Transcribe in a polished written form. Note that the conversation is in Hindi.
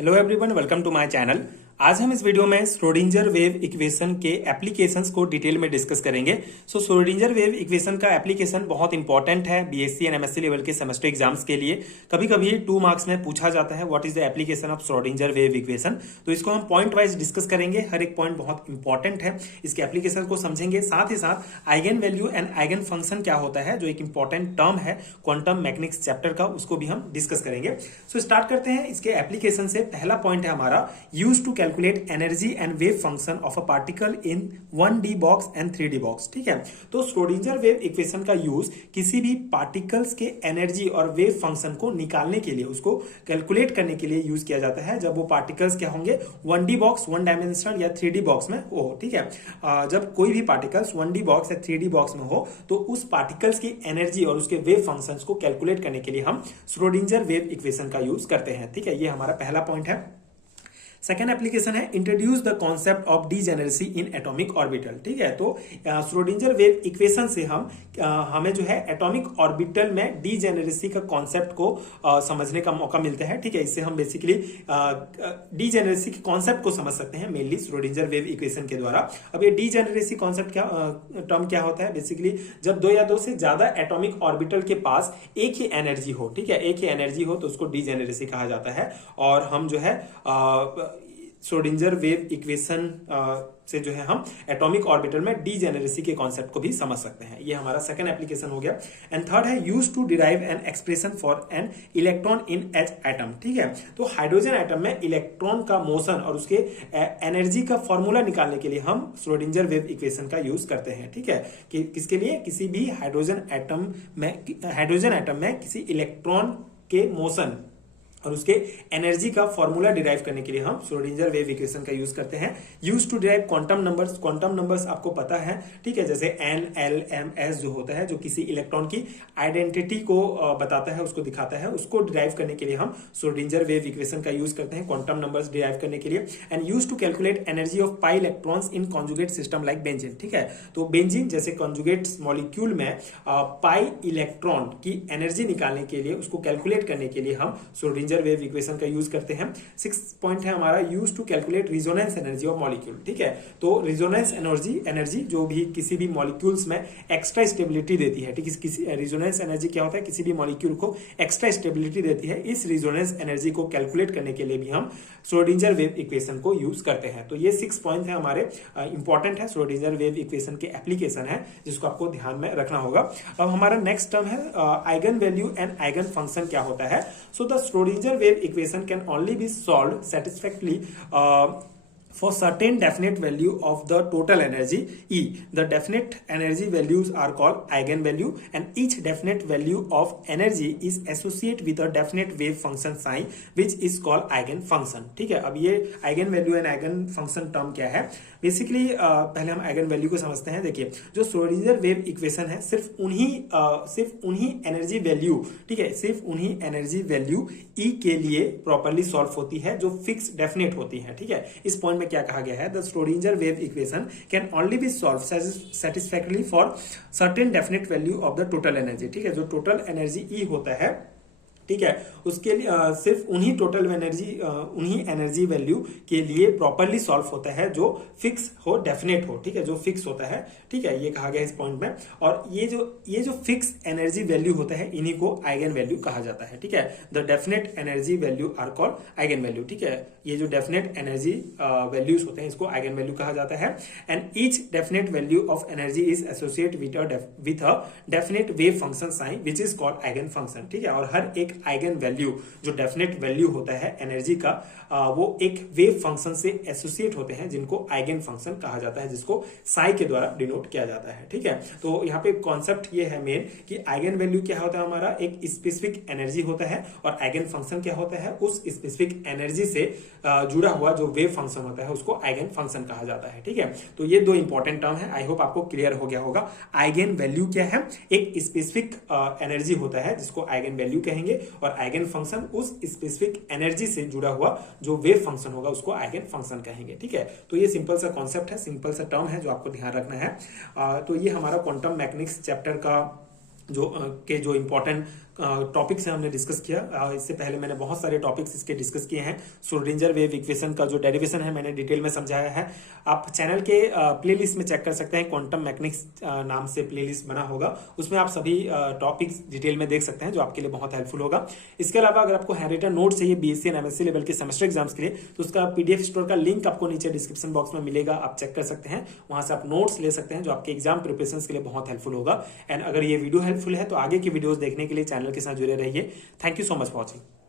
Hello everyone, welcome to my channel. आज हम इस वीडियो में श्रोडिंजर वेव इक्वेशन के एप्लीकेशंस को डिटेल में डिस्कस करेंगे। श्रोडिंजर वेव इक्वेशन का एप्लीकेशन बहुत इंपॉर्टेंट है बीएससी एंड एमएससी लेवल के सेमेस्टर एग्जाम्स के लिए। कभी कभी 2 मार्क्स में पूछा जाता है what is the application of Schrödinger wave equation. तो इसको हम पॉइंट वाइज डिस्कस करेंगे, हर एक पॉइंट बहुत इंपॉर्टेंट है, इसके एप्लीकेशन को समझेंगे। साथ ही साथ eigen value and eigen function क्या होता है, जो एक इंपॉर्टेंट टर्म है क्वांटम मैकेनिक्स चैप्टर का, उसको भी हम डिस्कस करेंगे। सो स्टार्ट करते हैं इसके एप्लीकेशन से। पहला पॉइंट है हमारा use to calculate energy and wave function of a particle in 1D box and 3D box. ठीक है, तो श्रोडिंजर वेव इक्वेशन का यूज किसी भी पार्टिकल्स के एनर्जी और वेव फंक्शन को निकालने के लिए, उसको कैलकुलेट करने के लिए यूज किया जाता है जब वो पार्टिकल्स क्या होंगे 1D बॉक्स, 1 डायमेंशनल या 3D बॉक्स में हो। ठीक है, जब कोई भी पार्टिकल्स 1D बॉक्स या 3D बॉक्स में हो तो उस पार्टिकल्स की एनर्जी और उसके वेव फंक्शंस को कैलकुलेट करने के लिए हम श्रोडिंजर वेव इक्वेशन का यूज करते हैं। ठीक है, ये हमारा पहला पॉइंट है। सेकेंड एप्लीकेशन है introduce the concept of degeneracy in atomic orbital. ठीक है, तो श्रोडिंजर वेव इक्वेशन से हमें जो है एटॉमिक ऑर्बिटल में डीजेनरेसी का कॉन्सेप्ट को समझने का मौका मिलता है। ठीक है, इससे हम बेसिकली डीजेनरेसी के कॉन्सेप्ट को समझ सकते हैं मेनली श्रोडिंजर वेव इक्वेशन के द्वारा। अब ये डीजेनरेसी कॉन्सेप्ट टर्म क्या होता है, बेसिकली जब 2 या 2 से ज्यादा एटॉमिक ऑर्बिटल के पास एक ही एनर्जी हो, ठीक है, एक ही एनर्जी हो तो उसको डीजेनरेसी कहा जाता है। और हम जो है श्रोडिंजर वेव इक्वेशन से जो है हम एटॉमिक ऑर्बिटल में डीजेनरेसी के कॉन्सेप्ट को भी समझ सकते हैं। ये हमारा सेकंड एप्लीकेशन हो गया। एंड थर्ड है use to derive an expression for an electron in H atom. ठीक है, तो हाइड्रोजन एटम में इलेक्ट्रॉन का मोशन और उसके एनर्जी का फॉर्मूला निकालने के लिए हम श्रोडिंजर वेव इक्वेशन का यूज करते हैं। ठीक है, कि किसके लिए, किसी भी हाइड्रोजन एटम में किसी इलेक्ट्रॉन के मोशन और उसके एनर्जी का फॉर्मूला डिराइव करने के लिए हम श्रोडिंजर वेव इक्वेशन का यूज करते हैं। Use to derive quantum numbers. Quantum numbers आपको पता है, ठीक है, जैसे N, L, M, S जो होता है, जो किसी इलेक्ट्रॉन की आइडेंटिटी को बताता है, उसको दिखाता है, उसको डिराइव करने के लिए हम श्रोडिंजर वेव इक्वेशन का यूज करते हैं क्वांटम नंबर्स डिराइव करने के लिए। And use to calculate energy of pi electrons in conjugate system like benzene. ठीक है, तो बेंजीन जैसे कॉन्जुगेट मॉलिक्यूल में पाई इलेक्ट्रॉन की एनर्जी निकालने के लिए, उसको कैलकुलेट करने के लिए हम श्रोडिंजर वेव इक्वेशन का यूज करते हैं। 6th पॉइंट है हमारा use to calculate resonance energy of molecule. ठीक है, तो रिजोनेंस एनर्जी जो भी किसी भी मॉलिक्यूल्स में एक्स्ट्रा स्टेबिलिटी देती है। ठीक है, किसी रिजोनेंस एनर्जी क्या होता है, किसी भी मॉलिक्यूल को एक्स्ट्रा स्टेबिलिटी देती है। इस रिजोनेंस एनर्जी को कैलकुलेट करने के लिए भी हम श्रोडिंजर वेव इक्वेशन को यूज करते हैं। तो ये 6 पॉइंट है हमारे इंपॉर्टेंट है, श्रोडिंजर वेव इक्वेशन के एप्लीकेशन है जिसको आपको ध्यान में रखना होगा। अब हमारा नेक्स्ट टर्म है eigen value and eigen function क्या होता है। So the Schrodinger wave equation can only be solved satisfactorily for certain definite value of the total energy E. The definite energy values are called eigenvalue and each definite value of energy is associated with a definite wave function psi which is called eigen function. ठीक है, अब ये eigen value and eigen function term क्या है, बेसिकली पहले हम आइगन वैल्यू को समझते हैं। देखिए, जो श्रोडिंजर वेव इक्वेशन है सिर्फ उन्हीं एनर्जी वैल्यू, ठीक है, सिर्फ उन्हीं एनर्जी वैल्यू ई के लिए प्रॉपर्ली सॉल्व होती है जो फिक्स डेफिनेट होती है। ठीक है, इस पॉइंट में क्या कहा गया है, the Schrodinger wave equation can only be solve satisfactorily for certain definite value of the total energy. ठीक है, जो टोटल एनर्जी ई होता है, ठीक है, उसके लिए सिर्फ उन्हीं टोटल एनर्जी, उन्हीं एनर्जी वैल्यू के लिए प्रॉपर्ली सॉल्व होता है जो फिक्स हो, डेफिनेट हो। ठीक है, जो फिक्स होता है, ठीक है, ये कहा गया इस पॉइंट में। और ये जो फिक्स एनर्जी वैल्यू होता है, इन्हीं को आइगन वैल्यू कहा जाता है। ठीक है, the definite energy value are called eigen value. ठीक है, ये जो डेफिनेट एनर्जी वैल्यूज होते हैं इसको आइगन वैल्यू कहा जाता है। And each definite value of energy is associate with a definite wave function sign which is called eigen function. ठीक है, और हर एक आइगन वैल्यू, जो डेफिनेट वैल्यू होता है एनर्जी का, वो एक वेव फंक्शन से एसोसिएट होते हैं जिनको आइगन फंक्शन कहा जाता है, जिसको साई के द्वारा डिनोट किया जाता है। ठीक है, तो यहाँ पे कॉन्सेप्ट ये है मेन कि आइगन वैल्यू क्या होता है, हमारा एक स्पेसिफिक एनर्जी होता है, और आइगन फंक्शन क्या होता है, उस स्पेसिफिक एनर्जी से जुड़ा हुआ जो वेव फंक्शन होता है उसको आइगन फंक्शन कहा जाता है। ठीक है, तो ये 2 इंपॉर्टेंट टर्म है, आई होप आपको क्लियर हो गया होगा। आइगन वैल्यू क्या है, एक स्पेसिफिक एनर्जी होता है जिसको आइगन वैल्यू कहेंगे, और आइगन फंक्शन उस स्पेसिफिक एनर्जी से जुड़ा हुआ जो वेव फंक्शन होगा उसको आइगन फंक्शन कहेंगे। ठीक है, तो ये सिंपल सा कॉन्सेप्ट है, सिंपल सा टर्म है जो आपको ध्यान रखना है। तो ये हमारा क्वांटम मैकेनिक्स चैप्टर का जो इंपॉर्टेंट टॉपिक्स है हमने डिस्कस किया। इससे पहले मैंने बहुत सारे टॉपिक्स इसके डिस्कस किए हैं। श्रोडिंजर वेव इक्वेशन का जो डेरिवेशन है मैंने डिटेल में समझाया है। आप चैनल के प्लेलिस्ट में चेक कर सकते हैं, क्वांटम मैकेनिक्स नाम से प्लेलिस्ट बना होगा, उसमें आप सभी टॉपिक्स डिटेल में देख सकते हैं, जो आपके लिए बहुत हेल्पफुल होगा। इसके अलावा अगर आपको हैंडरिटन नोट चाहिए बीएससी एंड एमएससी लेवल के सेमेस्टर एग्जाम्स के लिए, तो उसका पीडीएफ स्टोर का लिंक आपको नीचे डिस्क्रिप्शन बॉक्स में मिलेगा, आप चेक कर सकते हैं, वहां से आप नोट्स ले सकते हैं, जो आपके एग्जाम प्रिपरेशन के लिए बहुत हेल्पफुल होगा। एंड अगर ये वीडियो हेल्पफुल है तो आगे की वीडियोस देखने के लिए चैनल के साथ जुड़े रहिए। Thank you so much for watching.